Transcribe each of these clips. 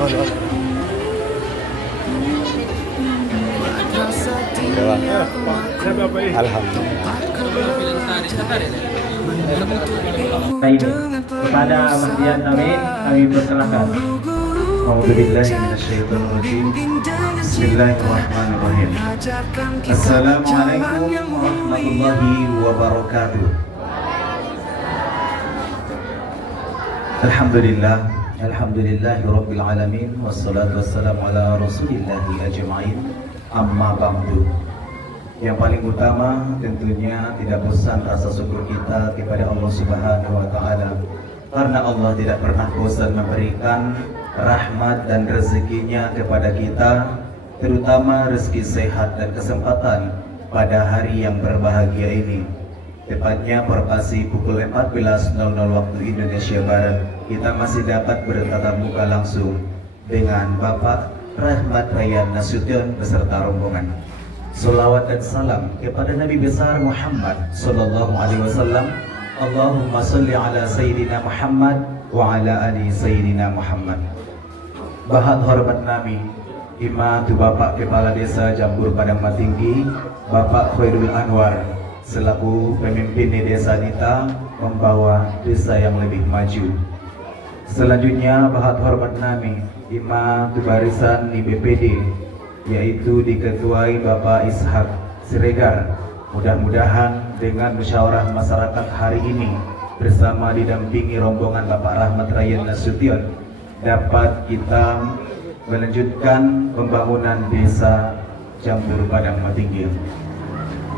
Alhamdulillah. Kepada Mas Dian Amin kami persilahkan. A'udzubillahi minasyaitonirrajim. Bismillahirrahmanirrahim. Assalamualaikum warahmatullahi wabarakatuh. Alhamdulillahi rabbil alamin, wassalatu wassalamu ala rasulillahi ajma'in. Amma ba'du. Yang paling utama tentunya tidak bosan rasa syukur kita kepada Allah Subhanahu wa taala, karena Allah tidak pernah bosan memberikan rahmat dan rezekinya kepada kita, terutama rezeki sehat dan kesempatan pada hari yang berbahagia ini. Tepatnya perpasi pukul 14.00 waktu Indonesia Barat, kita masih dapat bertatap muka langsung dengan Bapak Rahmat Rayyan Nasution beserta rombongan. Salawat dan salam kepada Nabi besar Muhammad sallallahu alaihi wasallam. Allahumma salli ala Sayyidina Muhammad wa ala ali Sayyidina Muhammad. Bahat hormat nami Imatu Bapak Kepala Desa Jambur Padang Matinggi, Bapak Khairul Anwar selaku pemimpin di desa Nita, membawa desa yang lebih maju. Selanjutnya bahat hormat nami Imam Barisan di BPD, yaitu diketuai Bapak Ishak Siregar. Mudah-mudahan dengan musyawarah masyarakat hari ini bersama didampingi rombongan Bapak Rahmat Rayyan Nasution dapat kita melanjutkan pembangunan desa Jambur Padang Matinggi.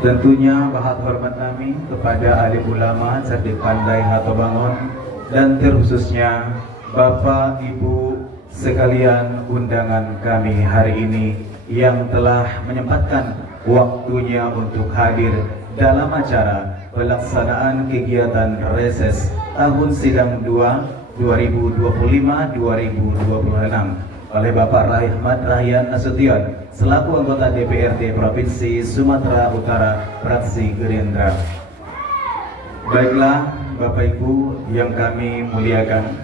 Tentunya bahat hormat kami kepada alim ulama, cerdik pandai, hato bangun, dan terkhususnya Bapak Ibu sekalian undangan kami hari ini yang telah menyempatkan waktunya untuk hadir dalam acara pelaksanaan kegiatan reses tahun sidang 2025-2026 oleh Bapak Rahmat Rayyan Nasution selaku anggota DPRD Provinsi Sumatera Utara fraksi Gerindra. Baiklah Bapak Ibu yang kami muliakan,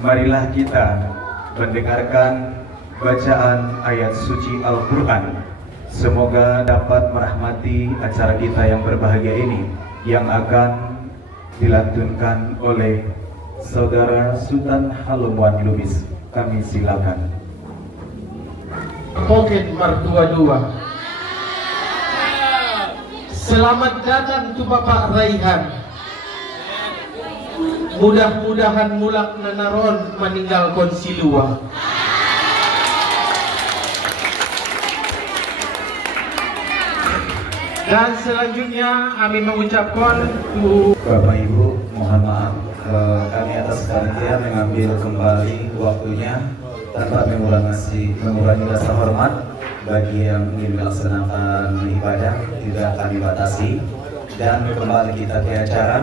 marilah kita mendengarkan bacaan ayat suci Al-Quran. Semoga dapat merahmati acara kita yang berbahagia ini yang akan dilantunkan oleh Saudara Sultan Halumwan Lubis. Kami silakan. Pocket Mertua 2. Selamat datang tu Bapak Raihan. Mudah-mudahan mulak nanaron meninggal konsilua. Dan selanjutnya kami mengucapkan Bapak Ibu, mohon maaf kami atas panitia mengambil kembali waktunya tanpa mengurangi rasa hormat bagi yang ingin melaksanakan ibadah, tidak kami batasi. Dan kembali kita ke acara.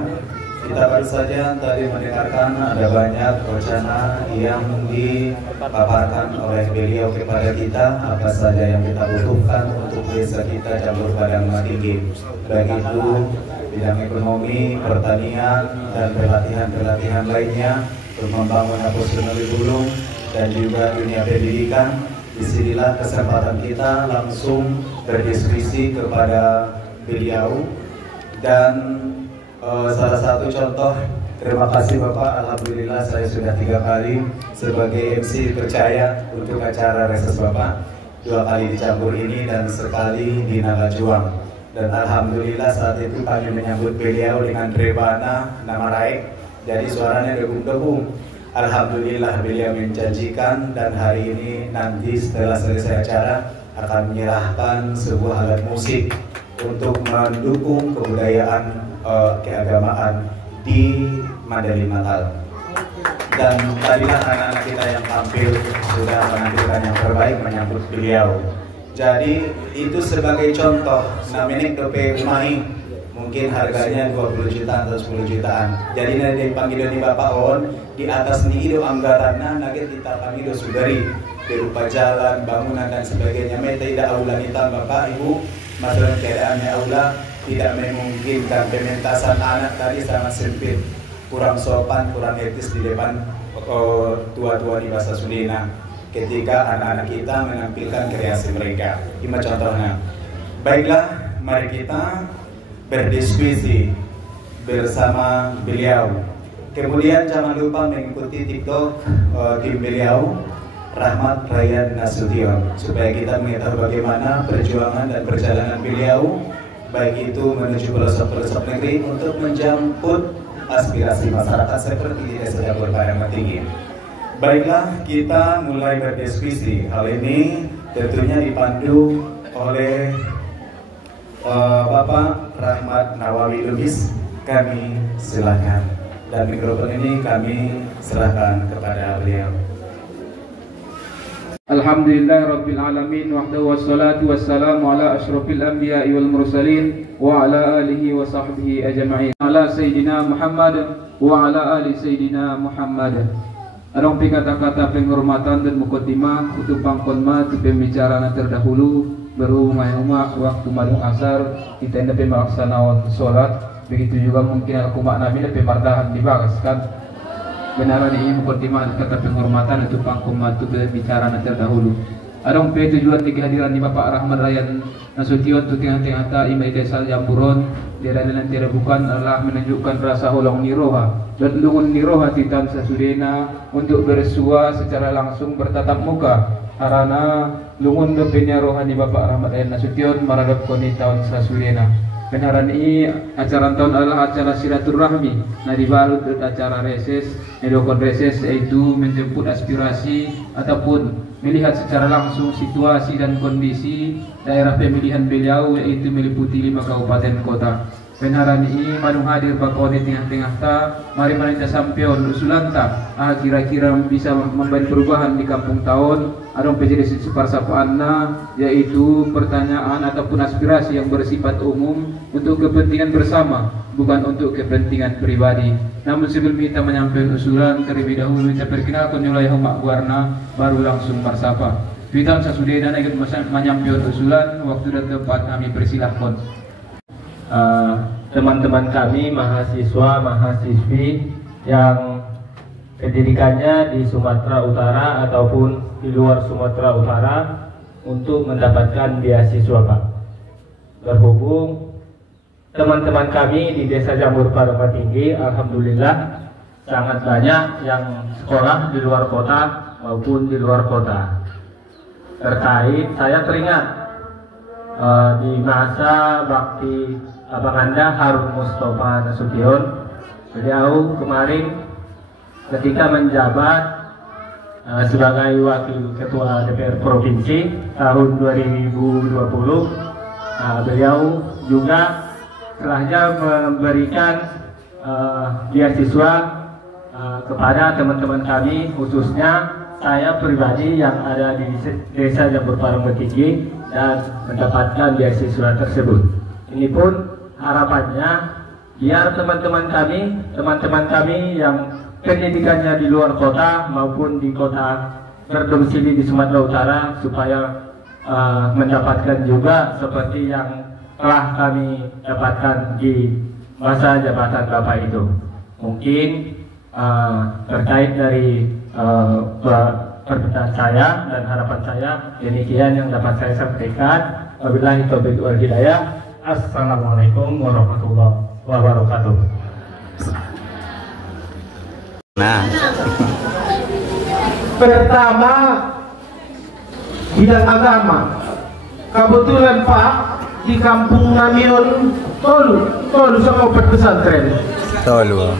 Kita baru saja tadi mendengarkan ada banyak wacana yang dipaparkan oleh beliau kepada kita, apa saja yang kita butuhkan untuk desa kita Jambur Padang Matinggi, baik itu bidang ekonomi, pertanian, dan pelatihan-pelatihan lainnya untuk membangun Apostolik Bulung dan juga dunia pendidikan. Disinilah kesempatan kita langsung berdiskusi kepada beliau. Dan salah satu contoh, terima kasih Bapak, alhamdulillah saya sudah 3 kali sebagai MC percaya untuk acara reses Bapak, 2 kali di Jambur ini dan sekali di Naga Juang. Dan alhamdulillah saat itu kami menyambut beliau dengan rebana nama Raik, jadi suaranya degung-degung. Alhamdulillah beliau menjanjikan dan hari ini nanti setelah selesai acara akan menyerahkan sebuah alat musik untuk mendukung kebudayaan keagamaan di Mandailing Natal. Dan tadilah anak-anak kita yang tampil sudah menampilkan yang terbaik menyambut beliau. Jadi itu sebagai contoh, namanya DP Maing, mungkin harganya 20 jutaan atau 10 jutaan. Jadi nanti dipanggil di Bapak On, di atas ni itu anggarannya nugget kita panggil sudari berupa jalan, bangunan dan sebagainya. Mereka tidak aula kita Bapak Ibu, masalah keadaannya aula tidak memungkinkan, pementasan anak tadi sangat sempit, kurang sopan, kurang etis di depan tua-tua di bahasa Sundina ketika anak-anak kita menampilkan kreasi mereka. Ini contohnya. Baiklah, mari kita berdiskusi bersama beliau. Kemudian jangan lupa mengikuti TikTok tim beliau, Rahmat Rayyan Nasution, supaya kita mengetahui bagaimana perjuangan dan perjalanan beliau, baik itu menuju pelosok-pelosok negeri untuk menjemput aspirasi masyarakat seperti di Desa Jambur Paramat Tinggi. Baiklah, kita mulai berdiskusi. Hal ini tentunya dipandu oleh Bapak Rahmat Nawawi Lubis. Kami silakan, dan mikrofon ini kami serahkan kepada beliau. Alhamdulillahirabbil alamin wahdahu wassalatu wassalamu ala asyrafil anbiya'i wal mursalin wa ala alihi wa sahbihi ajma'in ala sayyidina Muhammad wa ala ali sayyidina Muhammad. Adong kata-kata penghormatan dan mukaddimah untuk pangkonma tu pembicaraan terdahulu berumah-umah waktu malam asar kita hendak melaksanakan salat. Begitu juga mungkin aku maknami dan pemartahan dibahaskan. Benaran ini mukadimah kata penghormatan untuk pangkomat untuk bicara terdahulu. Adong tujuan kehadiran di Bapak Rahmat Rayyan Nasution untuk tengah-tengah ta imai Desa Jamburon daerah dan tiada bukan adalah menunjukkan rasa holong niroha dan lungun niroha titan sasudena untuk bersua secara langsung bertatap muka karena lungun depenya rohani Bapak Rahmat Rayyan Nasution maradap koni tahun sasudena. Benaran ini acara tahun adalah acara silaturahmi. Nah dibalut acara reses, edokon reses yaitu menjemput aspirasi ataupun melihat secara langsung situasi dan kondisi daerah pemilihan beliau yaitu meliputi 5 kabupaten kota. Benaran ini manung hadir bakoni tengah-tengah ta, mari kita sampeon usulan ta, kira-kira bisa membawa perubahan di kampung tahun. Adong PJDC separsapaanna yaitu pertanyaan ataupun aspirasi yang bersifat umum untuk kepentingan bersama, bukan untuk kepentingan pribadi. Namun sebelum kita menyampaikan usulan, terlebih dahulu kita perkenalkan wilayah Mak Warna, baru langsung bersapa. Kita sasudah dan ikut menyampaikan usulan, waktu dan tempat kami persilahkan. Teman-teman kami mahasiswa mahasiswi yang pendidikannya di Sumatera Utara ataupun di luar Sumatera Utara untuk mendapatkan beasiswa Pak. Berhubung teman-teman kami di Desa Jambur Paramat Tinggi, alhamdulillah sangat banyak yang sekolah di luar kota maupun di luar kota. Terkait saya teringat di masa bakti Abang Anda Harun Mustafa Nasution, beliau kemarin ketika menjabat sebagai wakil ketua DPR Provinsi tahun 2020, beliau juga setelahnya memberikan beasiswa kepada teman-teman kami, khususnya saya pribadi yang ada di Desa Jambur Paramat Tinggi dan mendapatkan beasiswa tersebut. Ini pun harapannya biar teman-teman kami yang pendidikannya di luar kota maupun di kota berdomisili di Sumatera Utara supaya mendapatkan juga seperti yang telah kami dapatkan di masa jabatan Bapak itu. Mungkin terkait dari permintaan saya dan harapan saya, demikian yang dapat saya sampaikan. Wabillahi taufiq wal hidayah. Assalamualaikum warahmatullahi wabarakatuh. Nah, Pertama, bidang agama. Kebetulan Pak, di kampung Namion Tolu sama pesantren. Tolu.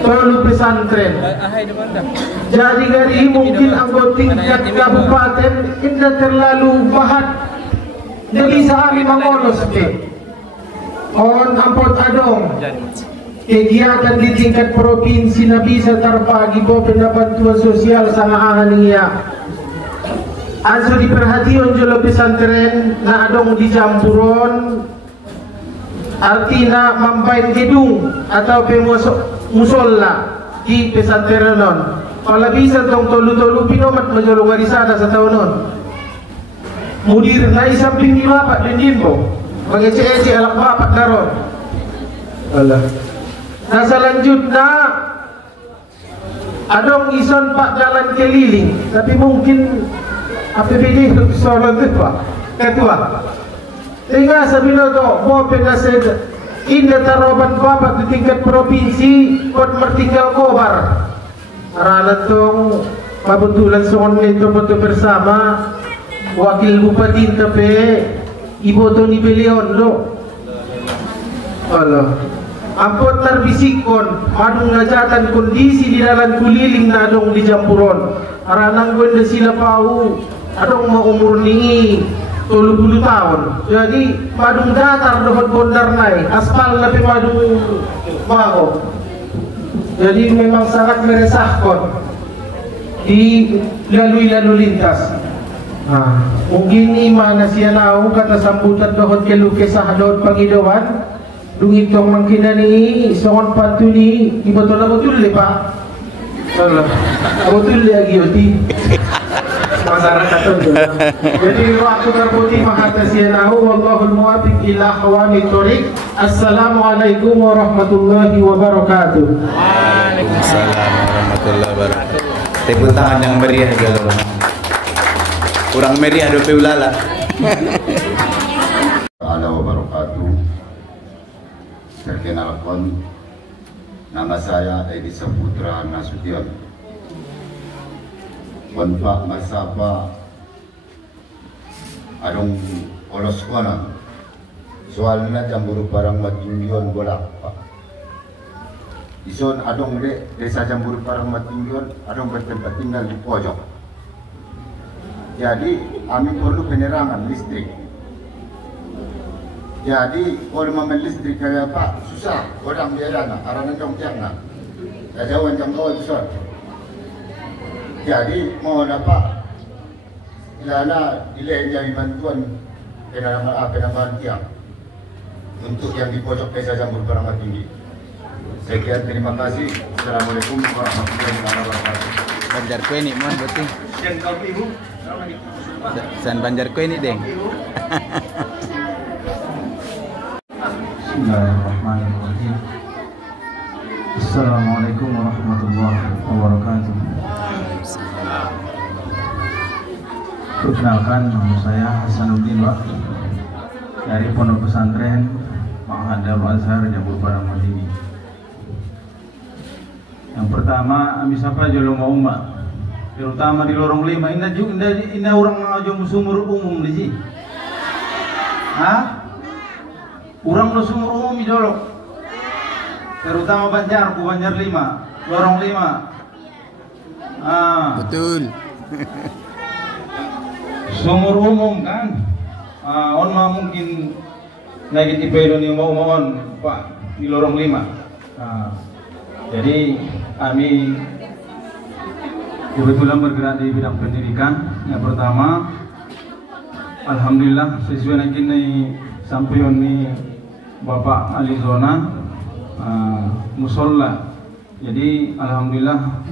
Tolu pesantren. Jadi dari mungkin anggota tingkat kabupaten tidak terlalu bahat. Jadi sehari mengolos ke. On ampun adong. Kegiatan di tingkat provinsi na bisa terpagi bahwa bantuan sosial sangat ahlinya. Anso diperhatikan jolo pesantren na adong di Jamburon. Artinya membaik gedung atau musola di pesantren non. Kalau bisa tong tolu pinomat majolo warisada sa tahun non. Mudir na isamping ni bapak dan dimbo. Mengecek-ecek alak bapak naron. Allah. Nah selanjutnya adong ison pak jalan keliling, tapi mungkin APBD soal itu pak ketua. Tinggal sabilo to mau pengasih indah taroban bapak di tingkat provinsi kot mertinggal kobar. Aralan tong kebetulan soal itu betul bersama wakil bupati tapi ibu Tony Belion lo. Allah. Ampun terbisikon, madung ngajatan kondisi di dalam kuliling nadong di Jampuron. Aranang gue sila pau, adong mau umur ningi 30 tahun. Jadi madung datar dapat bondar naik, aspal lebih madung mau. Jadi memang sangat meresahkan di lalu lintas. Nah, mungkin ini mana sianau kata sambutan dohot kelu kesah dohot pangidawan. Dungit tong mangkina ni songon pantu ni ibotola betul le pak. Allah. Betul lagi oti. Masyarakat tu. Jadi waktu terpuji mahasiswa wallahul muwaffiq ila aqwamit thoriq. Assalamualaikum warahmatullahi wabarakatuh. Waalaikumsalam warahmatullahi wabarakatuh. Tepuk tangan yang meriah dulu. Kurang meriah dope ulala. Perkenalkan, nama saya Edi Saputra Nasution. Pak Marsapa adong olos konon. Soalnya Jamburu Parang Matinggion bolak pak. Ison adong desa Jamburu Parang Matinggion adong bertempat tinggal di pojok. Jadi kami perlu penerangan listrik. Jadi kalau memang listrik kayak pak susah orang biaya nak aranan jong tiang nak jauhan jam kau besar. Jadi mau dapat lana nilai jadi bantuan penambahan tiang untuk yang di pojok desa Jamburu Parang Tinggi. Sekian, terima kasih. Assalamualaikum warahmatullahi wabarakatuh. Banjar kue ni mon betul. San Banjar kue ni deng. Bismillahirrahmanirrahim. Assalamualaikum warahmatullahi wabarakatuh. Perkenalkan, nama saya Hasanuddin Pak dari Pondok Pesantren Ma'had Darul Azhar Jamburu Parang Tinggi. Yang pertama, kami sapa jolo mau umat, terutama di lorong 5. Indah orang aja sumur umum di sini. Hah? Urang lo sumur umum di Jolok, terutama Banjar 5, lorong 5. Betul. Sumur umum kan, on mah mungkin lagi di Pedon yang mau Pak di lorong 5. Jadi kami kebetulan bergerak di bidang pendidikan. Yang pertama, alhamdulillah sesuai dengan ini sampai ini Bapak Alizona musola. Jadi alhamdulillah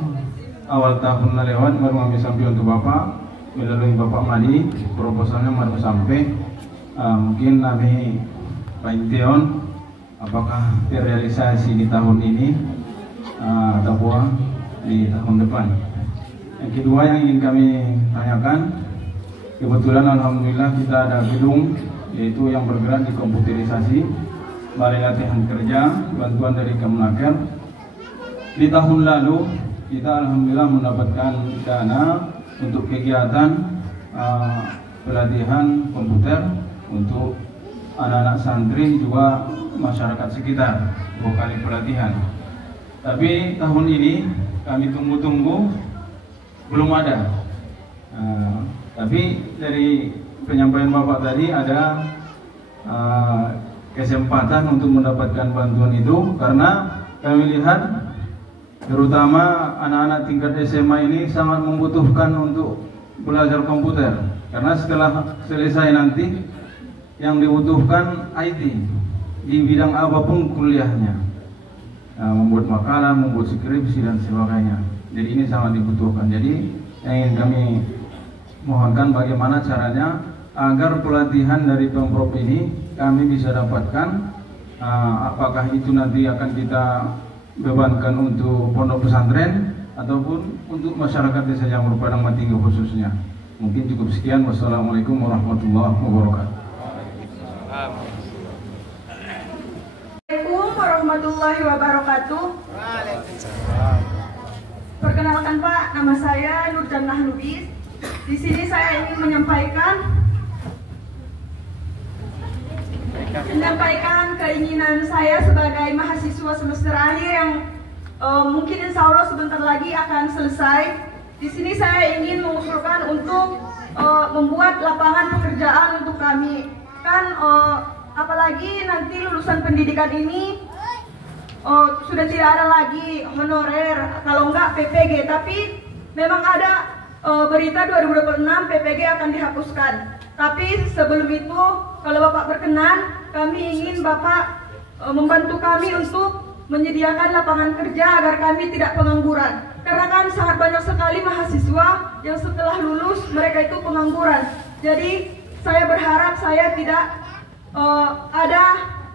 awal tahun lewat baru kami sampai untuk Bapak melalui Bapak Madi, proposalnya baru sampai. Mungkin kami Painteon apakah terrealisasi di tahun ini atau di tahun depan. Yang kedua yang ingin kami tanyakan, kebetulan alhamdulillah kita ada gedung yaitu yang bergerak di komputerisasi, balai latihan kerja, bantuan dari Kemenaker. Di tahun lalu kita alhamdulillah mendapatkan dana untuk kegiatan pelatihan komputer untuk anak-anak santri juga masyarakat sekitar, 2 kali pelatihan. Tapi tahun ini kami tunggu-tunggu belum ada. Tapi dari penyampaian Bapak tadi ada kesempatan untuk mendapatkan bantuan itu, karena kami lihat terutama anak-anak tingkat SMA ini sangat membutuhkan untuk belajar komputer, karena setelah selesai nanti yang dibutuhkan IT di bidang apapun kuliahnya, membuat makalah, membuat skripsi dan sebagainya. Jadi ini sangat dibutuhkan. Jadi yang ingin kami mohonkan bagaimana caranya agar pelatihan dari Pemprov ini kami bisa dapatkan, apakah itu nanti akan kita bebankan untuk pondok pesantren ataupun untuk masyarakat desa Jamur Padang Matinggi khususnya. Mungkin cukup sekian. Wassalamualaikum warahmatullahi wabarakatuh. Assalamualaikum warahmatullahi wabarakatuh. Perkenalkan Pak, nama saya Nur Jannah Lubis. Di sini saya ingin menyampaikan keinginan saya sebagai mahasiswa semester akhir yang mungkin insya Allah sebentar lagi akan selesai. Di sini saya ingin mengusulkan untuk membuat lapangan pekerjaan untuk kami. Kan apalagi nanti lulusan pendidikan ini sudah tidak ada lagi honorer, kalau enggak PPG. Tapi memang ada berita 2026 PPG akan dihapuskan. Tapi sebelum itu, kalau Bapak berkenan, kami ingin Bapak membantu kami untuk menyediakan lapangan kerja agar kami tidak pengangguran. Karena kan sangat banyak sekali mahasiswa yang setelah lulus mereka itu pengangguran. Jadi saya berharap saya tidak ada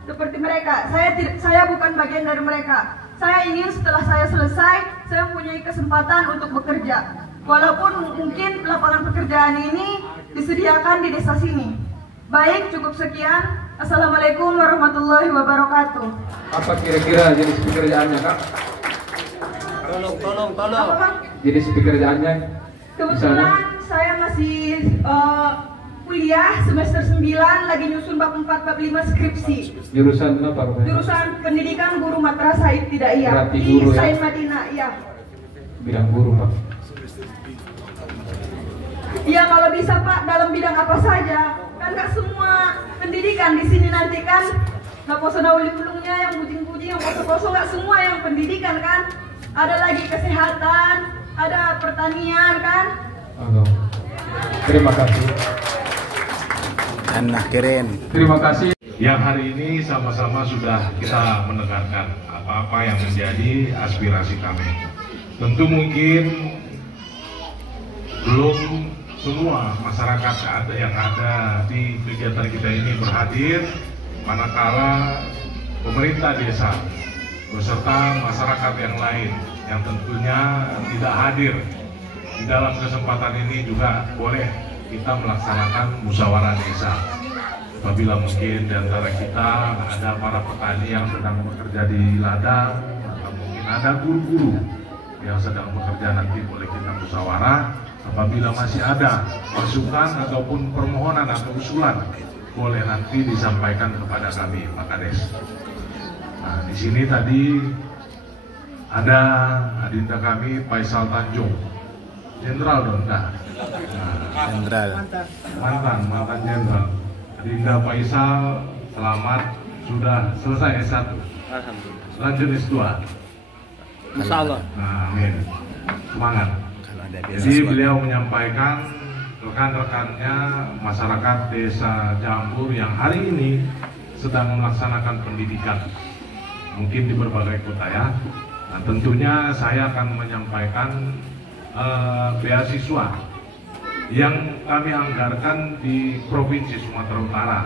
seperti mereka. Saya bukan bagian dari mereka. Saya ingin setelah saya selesai, saya mempunyai kesempatan untuk bekerja. Walaupun mungkin lapangan pekerjaan ini disediakan di desa sini. Baik, cukup sekian. Assalamualaikum warahmatullahi wabarakatuh. Apa kira-kira jenis pekerjaannya, Kak? Tolong. Jenis pekerjaannya? Kebetulan saya masih kuliah semester 9, lagi nyusun bab 4, bab 5 skripsi. Jurusan apa? Jurusan pendidikan guru madrasah ibtidaiyah Berarti di guru, ya? Said Madinah, iya. Bidang guru, Pak. Iya, kalau bisa Pak, dalam bidang apa saja. Kan nggak semua pendidikan di sini nanti kan nggak poso uli ulungnya, yang bujing-bujing, yang poso-poso, nggak semua yang pendidikan kan. Ada lagi kesehatan, ada pertanian kan. Terima kasih. Anak keren. Terima kasih. Yang hari ini sama-sama sudah kita mendengarkan apa-apa yang menjadi aspirasi kami. Tentu mungkin belum semua masyarakat yang ada di kegiatan kita ini berhadir, manakala pemerintah desa beserta masyarakat yang lain yang tentunya tidak hadir di dalam kesempatan ini juga boleh kita melaksanakan musyawarah desa. Apabila mungkin di antara kita ada para petani yang sedang bekerja di ladang, atau mungkin ada guru-guru yang sedang bekerja, nanti boleh kita musyawarah. Apabila masih ada masukan ataupun permohonan atau usulan, boleh nanti disampaikan kepada kami, Pak Kades. Nah, di sini tadi ada adinda kami Faisal Tanjung, Jenderal Donda. Jenderal. Mantan Jenderal. Adinda Faisal, selamat, sudah selesai S1. Lanjut S2. Insyaallah. Nah, amin. Semangat. Jadi beliau menyampaikan rekan-rekannya masyarakat desa Jambur yang hari ini sedang melaksanakan pendidikan, mungkin di berbagai kota ya. Nah, tentunya saya akan menyampaikan beasiswa yang kami anggarkan di Provinsi Sumatera Utara.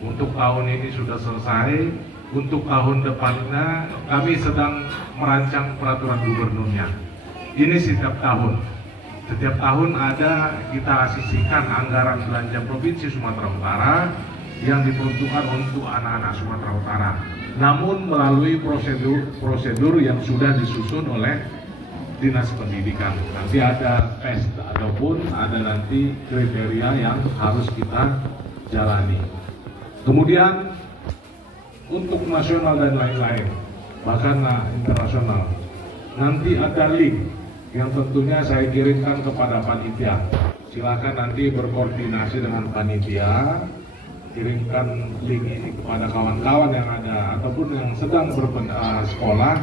Untuk tahun ini sudah selesai, untuk tahun depannya kami sedang merancang peraturan gubernurnya. Ini setiap tahun ada kita sisihkan anggaran belanja Provinsi Sumatera Utara yang diperuntukkan untuk anak-anak Sumatera Utara. Namun melalui prosedur yang sudah disusun oleh Dinas Pendidikan. Nanti ada tes ataupun ada nanti kriteria yang harus kita jalani. Kemudian untuk nasional dan lain-lain, bahkan internasional, nanti ada link yang tentunya saya kirimkan kepada panitia. Silakan nanti berkoordinasi dengan panitia, kirimkan link ini kepada kawan-kawan yang ada ataupun yang sedang bersekolah.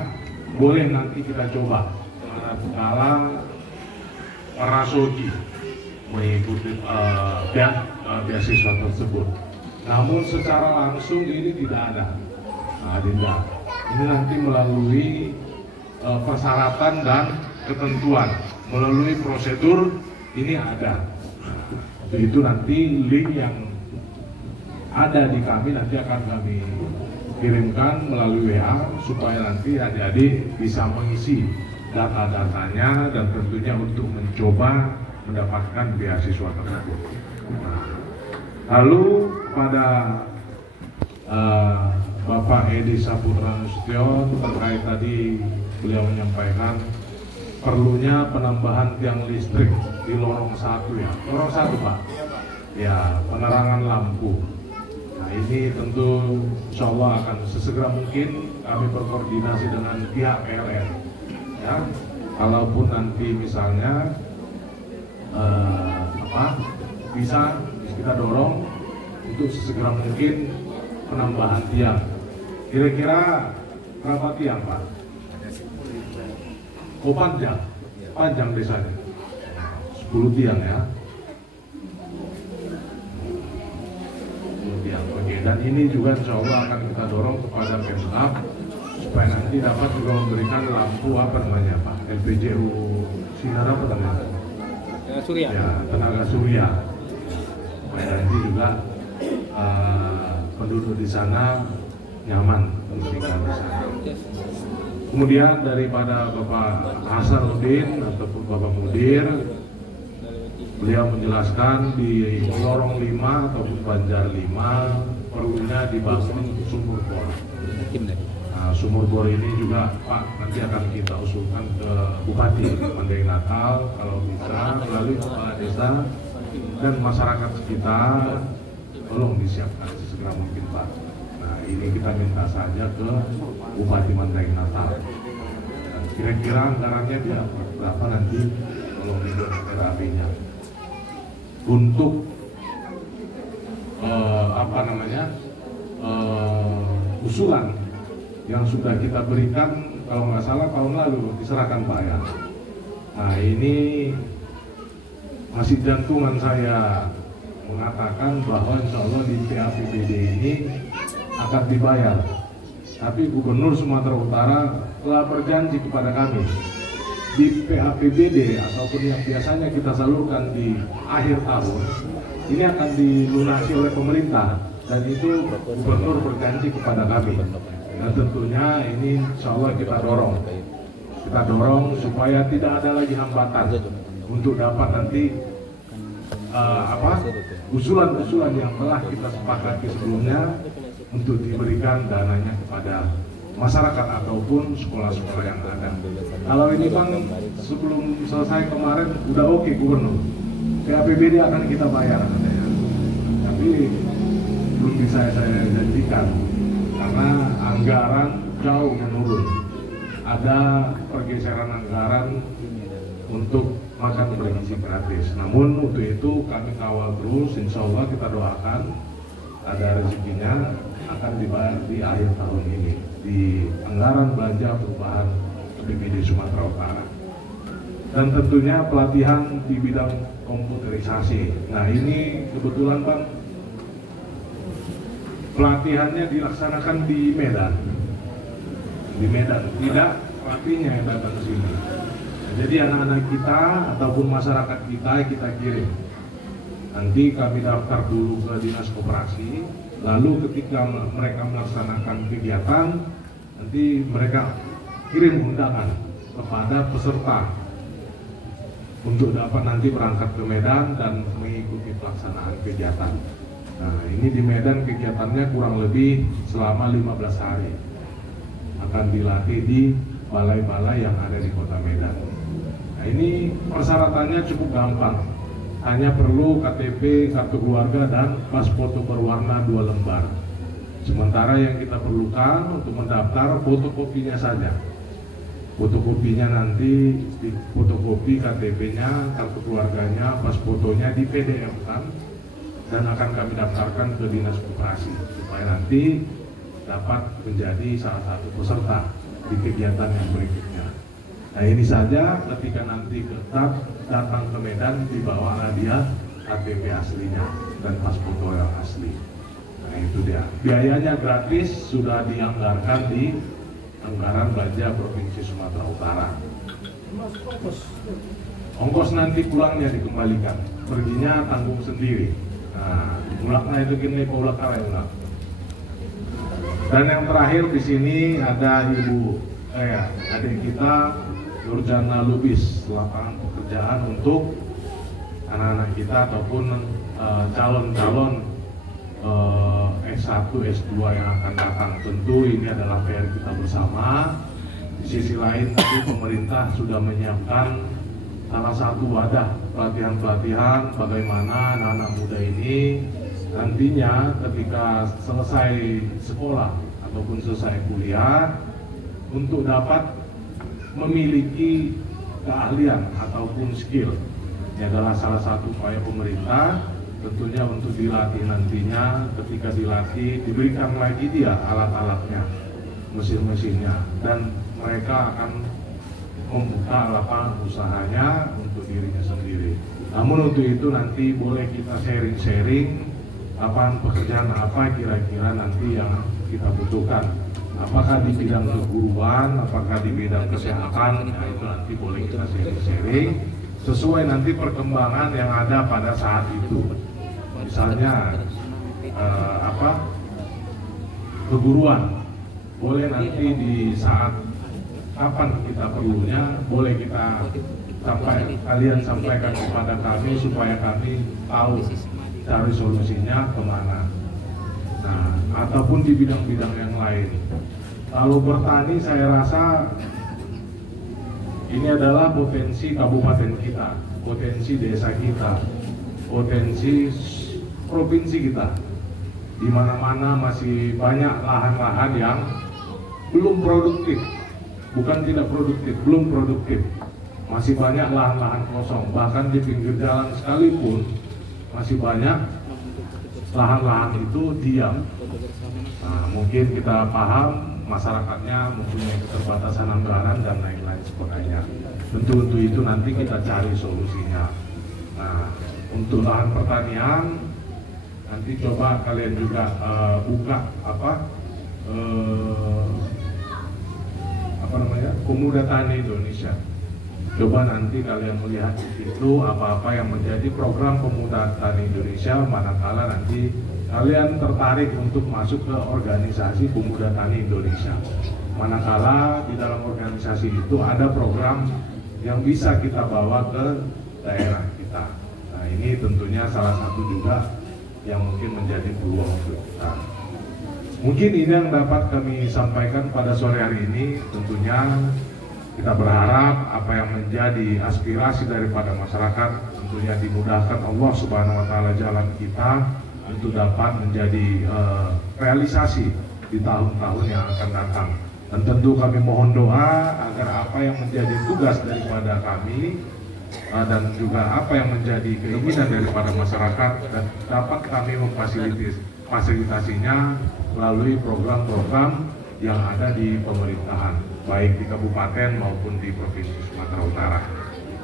Boleh nanti kita coba manakala para soji mengikuti beasiswa tersebut. Namun secara langsung ini tidak ada. Nah, Dinda, ini nanti melalui persyaratan dan ketentuan, melalui prosedur ini ada. Itu nanti link yang ada di kami nanti akan kami kirimkan melalui WA supaya nanti adik-adik bisa mengisi data-datanya dan tentunya untuk mencoba mendapatkan beasiswa tersebut. Nah, lalu pada Bapak Edi Saputra Nasution terkait tadi beliau menyampaikan perlunya penambahan tiang listrik di lorong 1 ya. Lorong 1 Pak? Ya, penerangan lampu. Nah ini tentu insya Allah akan sesegera mungkin kami berkoordinasi dengan pihak PLN. Ya, kalaupun nanti misalnya bisa kita dorong untuk sesegera mungkin penambahan tiang. Kira-kira berapa tiang Pak? Oh panjang desanya 10 tiang ya. 10 tiang, oke. Dan ini juga insya Allah akan kita dorong kepada Pemkab supaya nanti dapat juga memberikan lampu apa namanya Pak? LPGU sinar apa namanya? Tenaga surya. Ya, tenaga surya. Supaya nanti juga penduduk di sana nyaman tinggal di sana. Kemudian daripada Bapak Hasanuddin ataupun Bapak Mudir, beliau menjelaskan di lorong 5 ataupun Banjar 5 perlunya dibangun sumur bor. Nah, sumur bor ini juga Pak nanti akan kita usulkan ke Bupati Mandailing Natal kalau bisa melalui kepala desa dan masyarakat sekitar, tolong disiapkan sesegera mungkin Pak. Nah ini kita minta saja ke Bupati Mandailing Natal. Dan kira-kira anggarannya dia berapa nanti tolong dibuat apinya untuk usulan yang sudah kita berikan kalau nggak salah tahun lalu diserahkan Pak ya. Nah ini masih jantungan saya mengatakan bahwa insya Allah di PAPBD ini akan dibayar. Tapi Gubernur Sumatera Utara telah berjanji kepada kami di PAPBD ataupun yang biasanya kita salurkan di akhir tahun ini akan dilunasi oleh pemerintah dan itu Gubernur berjanji kepada kami. Dan tentunya ini insya Allah kita dorong supaya tidak ada lagi hambatan untuk dapat nanti usulan-usulan yang telah kita sepakati sebelumnya untuk diberikan dananya kepada masyarakat ataupun sekolah-sekolah yang ada. Kalau ini Bang sebelum selesai kemarin udah oke Gubernur, PAPBD akan kita bayar katanya. Tapi belum bisa saya janjikan karena anggaran jauh menurun. Ada pergeseran anggaran untuk makan bergizi gratis. Namun untuk itu kami kawal terus, insya Allah kita doakan ada rezekinya akan dibayar di akhir tahun ini di anggaran belanja perubahan BPD Sumatera Utara. Dan tentunya pelatihan di bidang komputerisasi. Nah ini kebetulan Bang pelatihannya dilaksanakan di Medan. Tidak pelatihnya yang datang ke sini. Jadi anak-anak kita ataupun masyarakat kita kirim. Nanti kami daftar dulu ke Dinas Koperasi, lalu ketika mereka melaksanakan kegiatan, nanti mereka kirim undangan kepada peserta untuk dapat nanti berangkat ke Medan dan mengikuti pelaksanaan kegiatan. Nah ini di Medan kegiatannya kurang lebih selama 15 hari. Akan dilatih di balai-balai yang ada di kota Medan. Nah ini persyaratannya cukup gampang, hanya perlu KTP, kartu keluarga dan pas foto berwarna 2 lembar. Sementara yang kita perlukan untuk mendaftar fotokopinya saja. Fotokopinya nanti di fotokopi KTP-nya, kartu keluarganya, pas fotonya di PDF kan, dan akan kami daftarkan ke Dinas Koperasi supaya nanti dapat menjadi salah satu peserta di kegiatan yang berikutnya. Nah ini saja ketika nanti datang ke Medan dibawalah dia KTP aslinya dan pas foto yang asli. Nah itu dia. Biayanya gratis, sudah dianggarkan di anggaran belanja Provinsi Sumatera Utara. Ongkos nanti pulangnya dikembalikan, perginya tanggung sendiri. Nah, pulangnya itu gini, pulang kalian lah. Dan yang terakhir di sini ada adik kita Nurjana Lubis, lapangan pekerjaan untuk anak-anak kita ataupun calon-calon S1, S2 yang akan datang. Tentu ini adalah PR kita bersama. Di sisi lain tadi pemerintah sudah menyiapkan salah satu wadah pelatihan-pelatihan bagaimana anak-anak muda ini nantinya ketika selesai sekolah ataupun selesai kuliah untuk dapat memiliki keahlian ataupun skill. Ini adalah salah satu upaya pemerintah tentunya untuk dilatih nantinya. Ketika dilatih diberikan lagi dia alat-alatnya, mesin-mesinnya, dan mereka akan membuka lapangan usahanya untuk dirinya sendiri. Namun untuk itu nanti boleh kita sharing-sharing lapangan pekerjaan apa kira-kira nanti yang kita butuhkan. Apakah di bidang keguruan, apakah di bidang kesehatan, nah itu nanti boleh kita sharing-sharing sesuai nanti perkembangan yang ada pada saat itu. Misalnya keguruan, boleh nanti di saat kapan kita perlunya, boleh kita kalian sampaikan kepada kami supaya kami tahu cari solusinya kemana. Nah, ataupun di bidang-bidang yang lain. Kalau bertani, saya rasa ini adalah potensi kabupaten kita, potensi desa kita, potensi provinsi kita. Di mana-mana masih banyak lahan-lahan yang belum produktif, bukan tidak produktif, belum produktif. Masih banyak lahan-lahan kosong, bahkan di pinggir jalan sekalipun masih banyak lahan-lahan itu diam. Nah, mungkin kita paham masyarakatnya mempunyai keterbatasan anggaran dan lain-lain sebagainya. Tentu untuk itu nanti kita cari solusinya. Nah, untuk lahan pertanian nanti coba kalian juga buka Pemuda Tani Indonesia. Coba nanti kalian melihat itu apa-apa yang menjadi program Pemuda Tani Indonesia, manakala nanti kalian tertarik untuk masuk ke organisasi Pemuda Tani Indonesia. Manakala di dalam organisasi itu ada program yang bisa kita bawa ke daerah kita. Nah, ini tentunya salah satu juga yang mungkin menjadi peluang untuk kita. Mungkin ini yang dapat kami sampaikan pada sore hari ini. Tentunya kita berharap apa yang menjadi aspirasi daripada masyarakat tentunya dimudahkan Allah Subhanahu wa Ta'ala jalan kita untuk dapat menjadi realisasi di tahun-tahun yang akan datang. Dan tentu kami mohon doa agar apa yang menjadi tugas daripada kami dan juga apa yang menjadi keinginan daripada masyarakat dan dapat kami memfasilitasinya melalui program-program yang ada di pemerintahan, baik di kabupaten maupun di provinsi Sumatera Utara.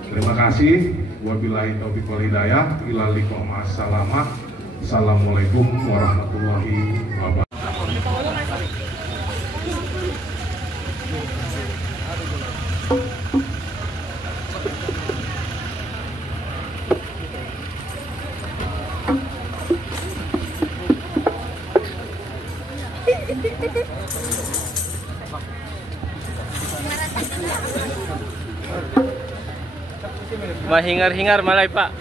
Terima kasih. Wabillahi taufiq wal hidayah. Ila liqa ma'assalamah. Assalamualaikum warahmatullahi wabarakatuh. Mahingar-hingar malay Pak.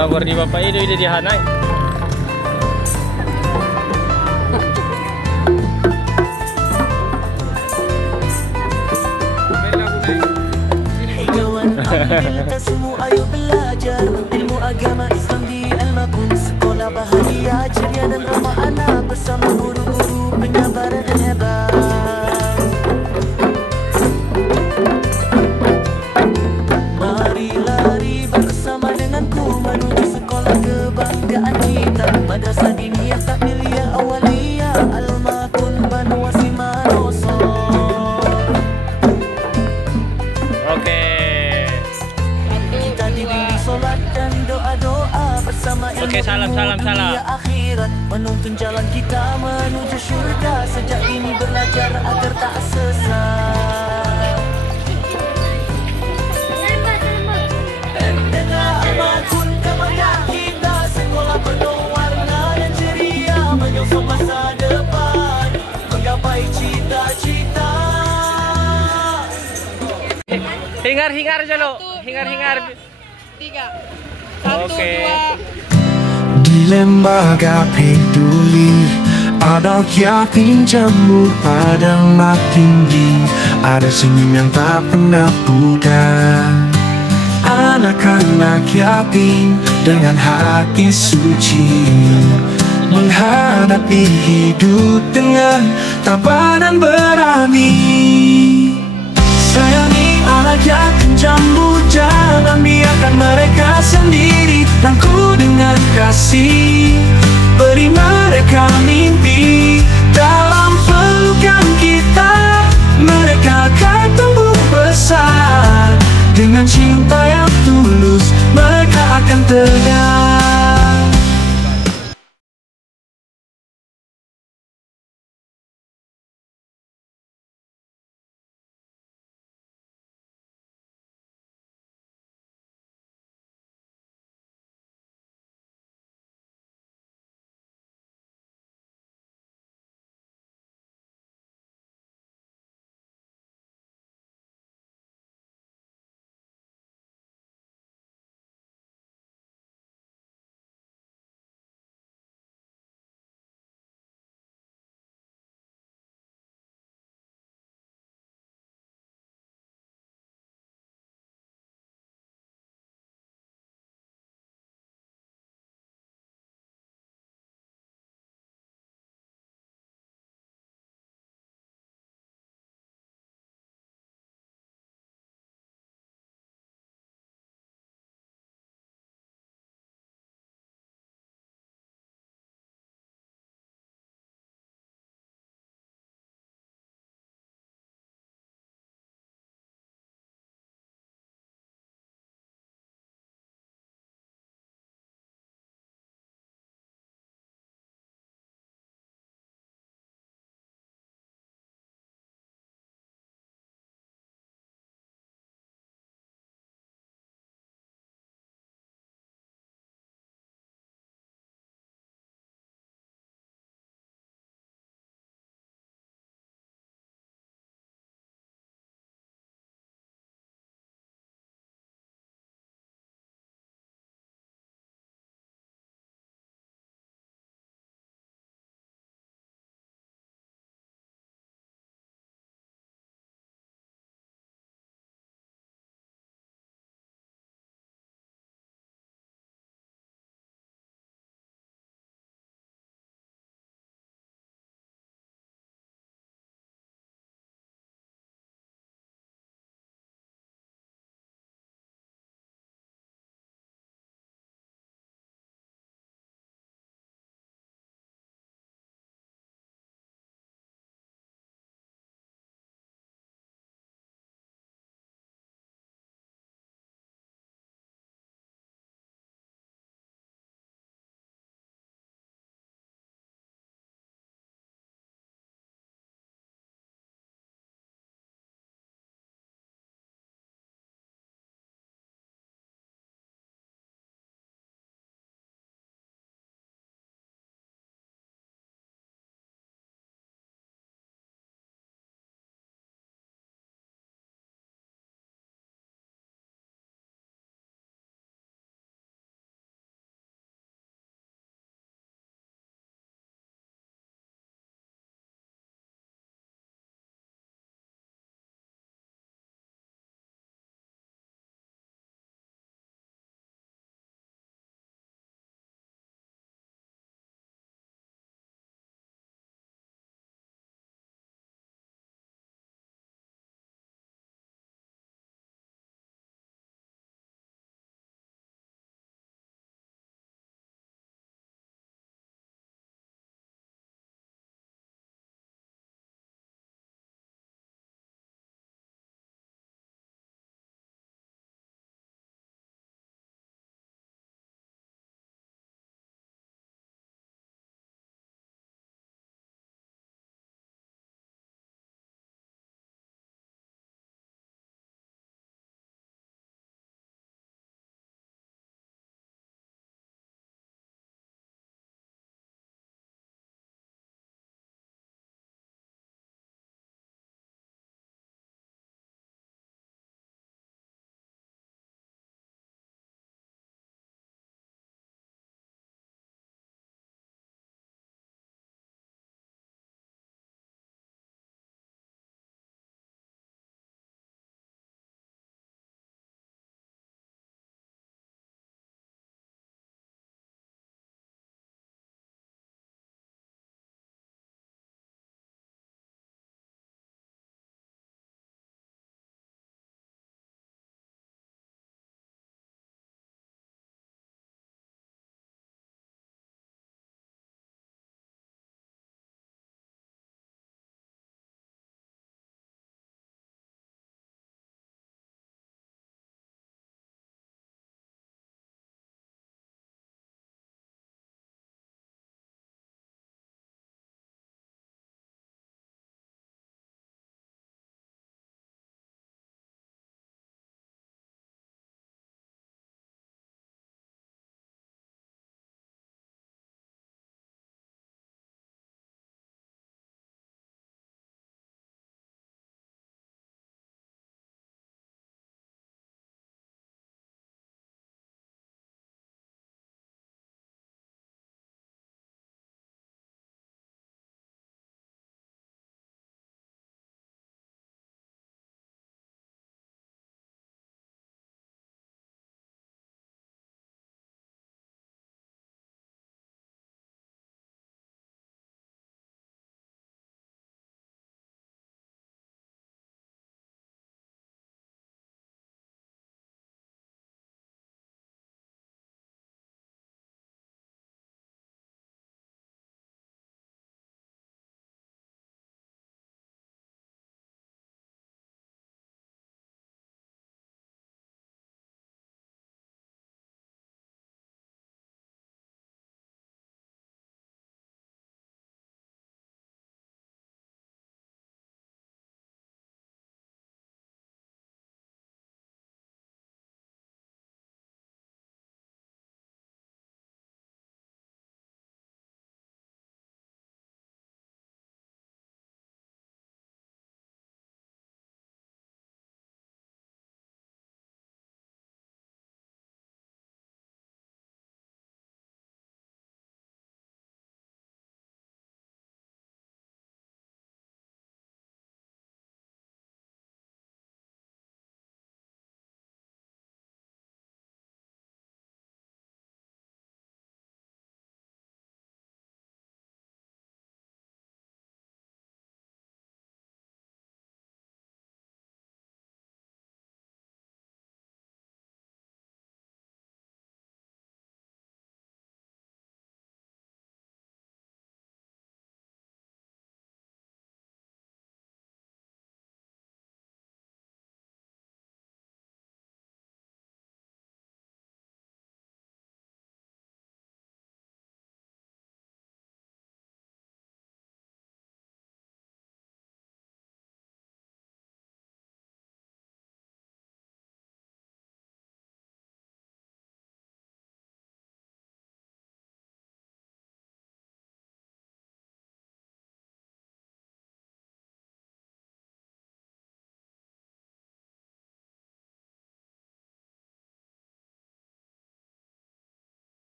Nomor di Bapak itu di Hanai. Semua ayo belajar ilmu agama Islam di Al-Makun, sekolah bahagia ceria dan ramah anak bersama guru-guru penyabar dan hebat. Mari lari bersama denganku menuju sekolah kebanggaan kita, Madrasah Diniyah Takmiliyah Awaliyah Al-Makun Banu Wasimanoso. Oke. Oke, salam. Akhirat menuntun jalan kita menuju syurga. Sejak ini belajar agar tak sesat. Dengan amatun kemana kita sekolah penuh warna dan ceria, menyusun masa depan, menggapai cita-cita. Hingar Jalo. Hingar. 3, 1, Oke. 2. Di lembaga peduli ada yakin jamur pada tinggi, ada senyum yang tak pernah pudar. Anak-anak yatim dengan hati suci menghadapi hidup dengan tabah dan berani. Sayangi anak yatim jambu, jangan biarkan mereka sendiri. Rangkul dengan kasih, beri mereka mimpi. Dalam pelukan kita, mereka akan tumbuh besar. Dengan cinta yang tulus, mereka akan terlihat.